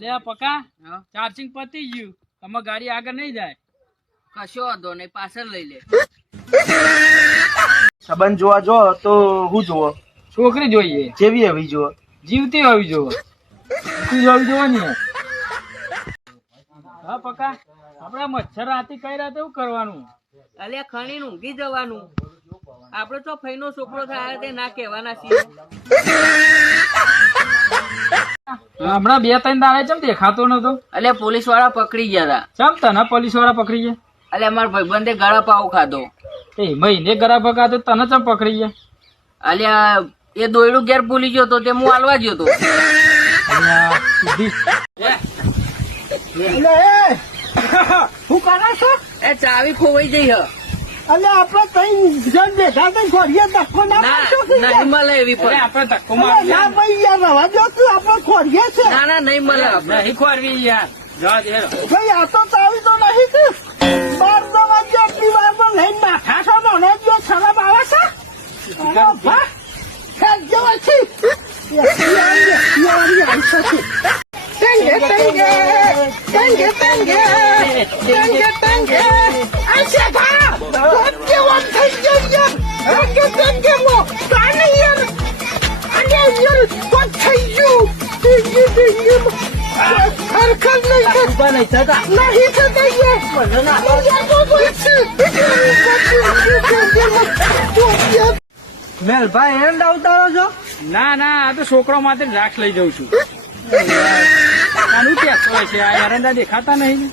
લે પકા ચાર્જિંગ પતી ગયું, તમે ગાડી આગળ નહીં જાય. કશો વાંધો નહીં, પાછળ લઈ લે. સંબંધ જોવા જો તો હું જોવો? છોકરી જોઈએ, જેવી એવી જોવો? જીવતી હોવી જોવો. હોવી જોવાની. હા પકા, આપડે મચ્છર રાતી કઈ રાતે એવું કરવાનું? અલ્યા ખણી ઊંઘી જવાનું. આપડે તો ફઈનો છોકરો થાય તે ના કહેવાના છીએ. હમણાં 2-3 દાડે ચમ દેખાતો નતો? અલ્યા પોલીસ વાળા પકડી ગયા હતા. ચમ તને પોલીસ વાળા પકડી ગયા? અલ્યા મારા ભાઈબંધે ગળા પાવ ખાધો. એ મહિને ગરા ભગા તો તને ચમ પકડી ગયા? અલ્યા એ દોયડું ઘેર ભૂલી ગયો તો તે હું હાલવા ગયો તો. શું કરો છો? એ ચાવી ખોવાઈ જઈ હ. એટલે આપડે કઈ જણ બેઠા કઈ ખોરીએ ધક્કો ના મારશો કે નહીં યાર? મળે એવી પણ. આપણે ધક્કો અરે મારી ના ભાઈ યાર, રવા દો તું, આપડે ખોરીએ છે. ના નહીં મળે. નહીં ખોરવી યાર. જવા દે હેરો. ભાઈ આ તો ચાવી તો નહીં કે 12 વાગે આટલી વાર તો લઈને માથા છો, મને જો શરમ આવે છે? અરે વાહ, ખેંચ જવાય છે. Tenge, tenge, tenge, tenge, tenge, tenge. Asyaka! What's one tenge yer? Tenge, tenge mo. Kani yer? Ane yer? What tenge? Tenge, tenge mo. Karkar nahi hai. ઉભા નહીં થતા. Nahi thata ye. Ye to bochi. મેલ ભાઈ hand આવતા છો? ના ના, આ તો છોકરો માટે રાખ લઈ જઉં છું. આનું ક્યાં હોય છે? આ એરંડા દેખાતા નહીં.